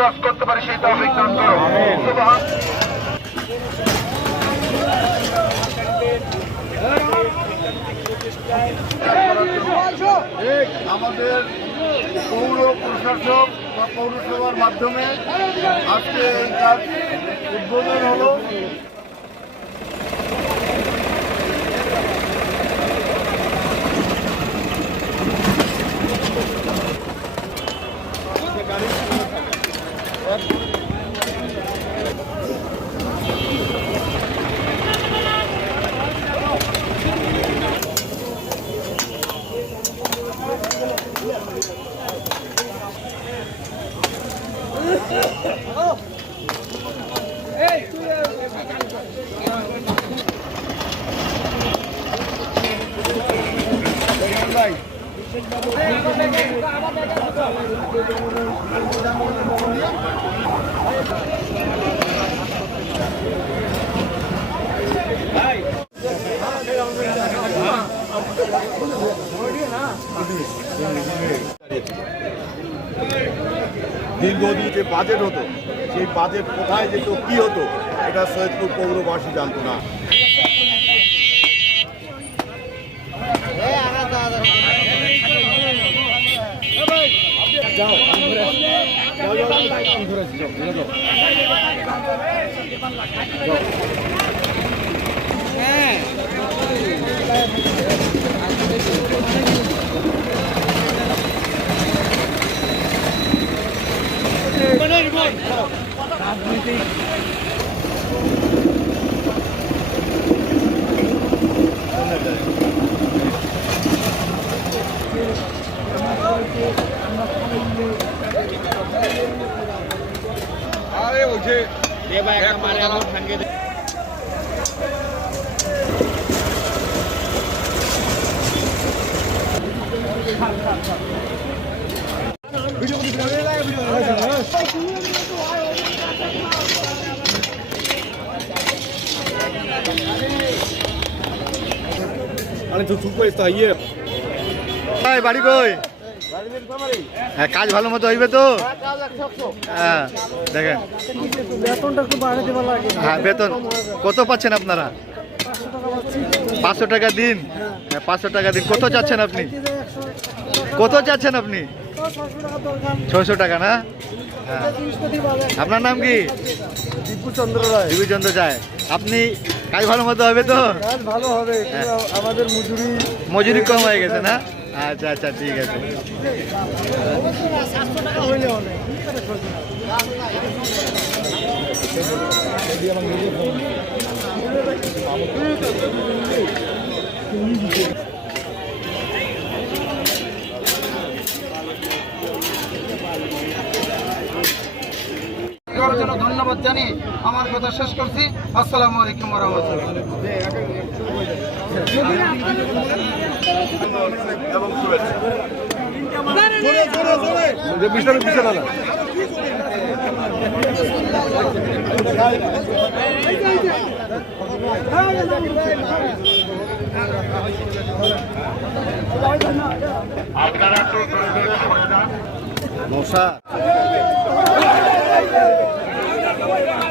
কাজ করতে পারি সেই তৌফিক দান করো। আমাদের পৌর প্রশাসক বা পৌরসভার মাধ্যমে আজকে এই কাজ উদ্বোধন হলো। দীর্ঘদিন যে বাজেট হতো, সেই বাজেট কোথায় যেত, কি হতো, এটা সৈয়দপুর পৌরবাসী জানতো না। যাও যাও যাও ধরে যাও। যাও। ভাই বাড়ি কই? হ্যাঁ কাজ ভালো মতো হইবে তো? হ্যাঁ দেখেন। হ্যাঁ বেতন। কত পাচ্ছেন আপনারা? পাঁচশো টাকা দিন। হ্যাঁ পাঁচশো টাকা দিন। কত চাচ্ছেন আপনি? কত চাচ্ছেন আপনি? ছশো টাকা না? হ্যাঁ। আপনার নাম কি? টিপু চন্দ্র রায়। আপনি কাজ ভালো মতো হবে তো? ভালো হবে হ্যাঁ। আমাদের মজুরি মজুরি কম হয়ে গেছে না? আচ্ছা আচ্ছা ঠিক আছে অনেক করার জন্য ধন্যবাদ জানিয়ে আমার কথা শেষ করছি। আসসালামু আলাইকুম রহমতুল্লাহ আপনারা ধরে মশা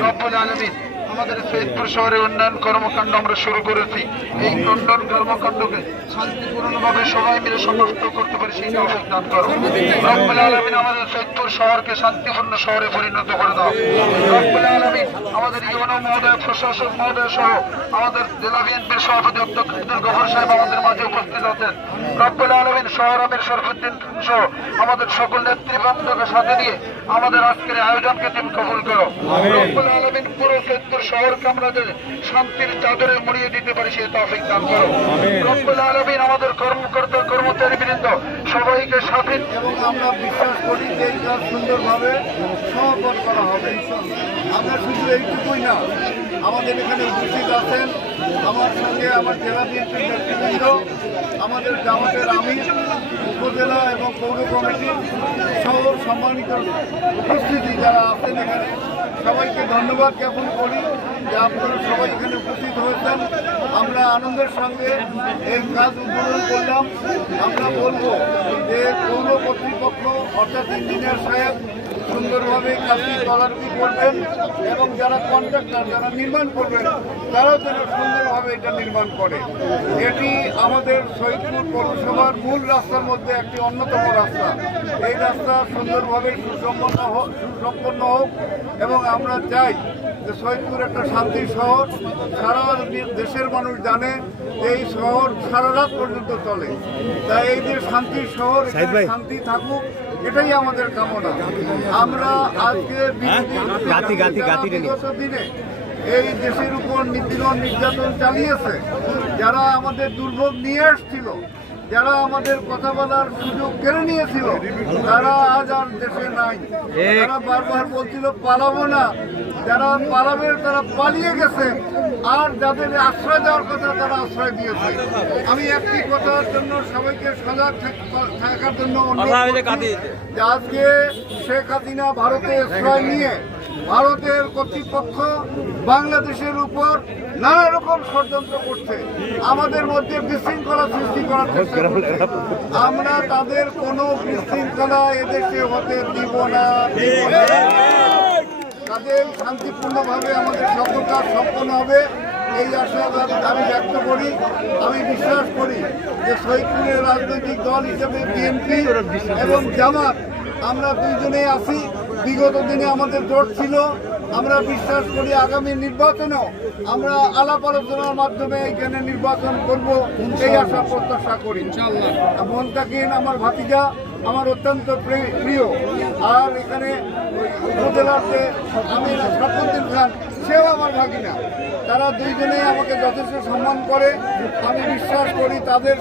রব্বুল আলামিন আমাদের ফরিদপুর শহরে উন্নয়ন কর্মকাণ্ড আমরা শুরু করেছি। এই উন্নয়ন কর্মকাণ্ডকে শান্তিপূর্ণভাবে সবাই মিলে সমাপ্ত করতে পারি সেই তৌফিক দান করো রব্বুল আলামিন আমাদের ফরিদপুর শহরকে শান্তিপূর্ণ শহরে পরিণত করে দাও। রব্বুল আলামিন আমাদের ইউনো মহোদয় প্রশাসক মহোদয় সহ আমাদের জেলা বিএনপির সভাপতি অধ্যক্ষ গফর সাহেব আমাদের মাঝে উপস্থিত আছেন। রব্বুল আলমিন শহর আমির শরফুদ্দিন সহ আমাদের সকল নেতৃবৃন্দকে সাথে নিয়ে আমাদের আজকের আয়োজনকে তুমি কবুল করো। করো রব্বুল আলামিন পুরো সৈয়দপুর শহরকে আমরা যে শান্তির চাদরে মুড়িয়ে দিতে পারি সেই তৌফিক দান করো। রব্বুল আলমিন আমাদের কর্মকর্তা কর্মচারী বৃন্দ সবাইকে সাথে এবং আমরা বিশ্বাস করি যে এই কাজ সুন্দরভাবে সমাপন করা হবে আমরা শুধু এইটুকুই না আমাদের এখানে উপস্থিত আছেন আমার সঙ্গে আমার জেলা বিএনপির নেতৃবৃন্দ আমাদের জামাতের আমি উপজেলা এবং পৌর কমিটি সহ সম্মানিত উপস্থিতি যারা আছেন এখানে। সবাইকে ধন্যবাদ জ্ঞাপন করি যে আপনারা সবাই এখানে উপস্থিত হয়েছেন। আমরা আনন্দের সঙ্গে এই কাজ উদ্বোধন করলাম। আমরা বলব যে পৌর কর্তৃপক্ষ, অর্থাৎ ইঞ্জিনিয়ার সাহেব সুন্দরভাবে কাজটি তদারকি করবেন এবং যারা কন্ট্রাক্টর যারা নির্মাণ করবেন তারাও যেন সুন্দরভাবে এটা নির্মাণ করে। এটি আমাদের শহীদপুর পৌরসভার মূল রাস্তার মধ্যে একটি অন্যতম রাস্তা। এই রাস্তা সুন্দরভাবে সুসম্পন্ন হোক সুসম্পন্ন হোক এবং আমরা চাই যে শহীদপুর একটা শান্তির শহর। সারা দেশের মানুষ জানে যে এই শহর সারা রাত পর্যন্ত চলে। তাই এই যে শান্তির শহর শান্তি থাকুক। এটাই আমাদের কামনা। আমরা আজকে গাতি গাতি গাতি দিনে এই দেশের উপর নিপীড়ন নির্যাতন চালিয়েছে। যারা আমাদের দুর্ভোগ নিয়ে এসছিল যারা আমাদের কথা বলার সুযোগ কেড়ে নিয়েছিল তারা আজ আর দেশে নাই। তারা বারবার বলছিল পালাবো না। যারা পালাবে তারা পালিয়ে গেছে। আর যাদের আশ্রয় দেওয়ার কথা তারা আশ্রয় দিয়েছে। আমি একটি কথার জন্য সবাইকে সজাগ থাক- থাকার জন্য যে আজকে শেখ হাসিনা ভারতে আশ্রয় নিয়ে ভারতের কর্তৃপক্ষ বাংলাদেশের উপর নানা রকম ষড়যন্ত্র করছে। আমাদের মধ্যে বিশৃঙ্খলা সৃষ্টি করার চেষ্টা করছে। আমরা তাদের কোনো বিশৃঙ্খলা এদেশে হতে দিব না। তাদের শান্তিপূর্ণভাবে আমাদের সকল কাজ সম্পন্ন হবে। এই আশাবাদ আমি ব্যক্ত করি। আমি বিশ্বাস করি যে শহীদপুরের রাজনৈতিক দল হিসেবে বিএনপি এবং জামাত আমরা দুইজনেই আছি। বিগত দিনে আমাদের জোট ছিল। আমরা বিশ্বাস করি আগামী নির্বাচনেও আমরা আলাপ আলোচনার মাধ্যমে এখানে নির্বাচন করব। এই আশা প্রত্যাশা করি। মন তাকিন আমার ভাতিজা আমার অত্যন্ত প্রি- প্রিয়। আর এখানে উপজেলাতে আমি শরফুদ্দিন খান, সেও আমার ভাগিনা। তারা দুইজনেই আমাকে যথেষ্ট সম্মান করে। আমি বিশ্বাস করি তাদের